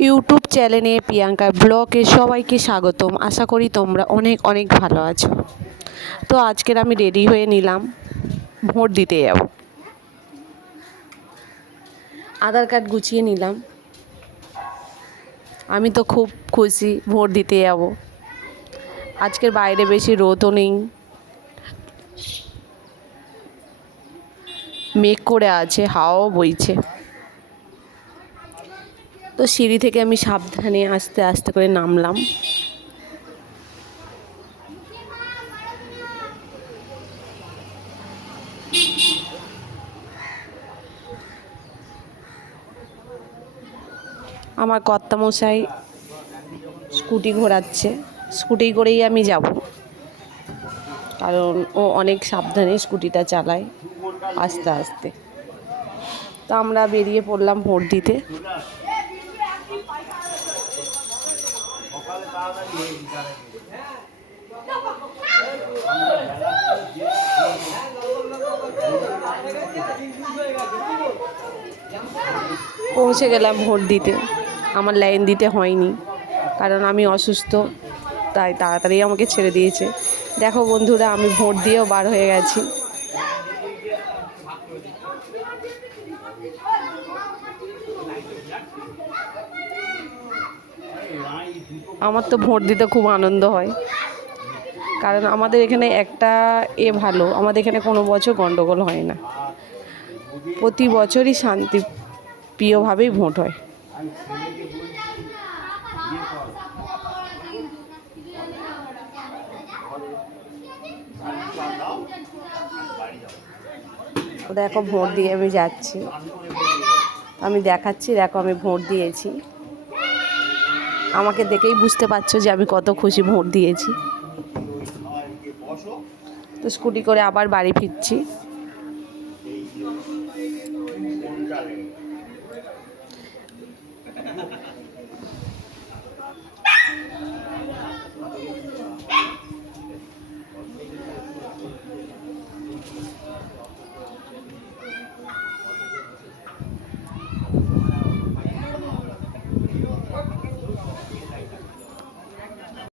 YouTube চ্যানেলে প্রিয়াঙ্কা ব্লগে সবাইকে স্বাগতম। আশা করি তোমরা অনেক অনেক ভালো আছো। তো আজকের আমি রেডি হয়ে নিলাম। ভোট দিতে যাব। আধার কার্ড গুছিয়ে নিলাম। আমি তো খুব খুশি ভোট দিতে যাব। আজকের বাইরে বেশি রোদও নেই। মেঘ করে আছে, হাওয়াও বইছে। তো সিঁড়ি থেকে আমি সাবধানে আস্তে আস্তে করে নামলাম। আমার কর্তামশাই স্কুটি ঘোরাচ্ছে। স্কুটি করেই আমি যাব। কারণ ও অনেক সাবধানে স্কুটিটা চালায় আস্তে আস্তে। তো আমরা বেরিয়ে পড়লাম ভোট দিতে। পৌঁছে গেলাম ভোট দিতে। আমার লাইন দিতে হয়নি, কারণ আমি অসুস্থ, তাই তাড়াতাড়ি আমাকে ছেড়ে দিয়েছে। দেখো বন্ধুরা, আমি ভোট দিয়েও বার হয়ে গেছি। আমার তো ভোট দিতে খুব আনন্দ হয়। কারণ আমাদের এখানে একটা এ ভালো, আমাদের এখানে কোনো বছর গণ্ডগোল হয় না। প্রতি বছরই শান্তি প্রিয়ভাবেই ভোট হয়। দেখো ভোট দিয়ে আমি যাচ্ছি। আমি দেখাচ্ছি, দেখো আমি ভোট দিয়েছি। আমাকে দেখেই বুঝতে পারছ যে আমি কত খুশি ভোট দিয়েছি। তো স্কুটি করে আবার বাড়ি ফিরছি।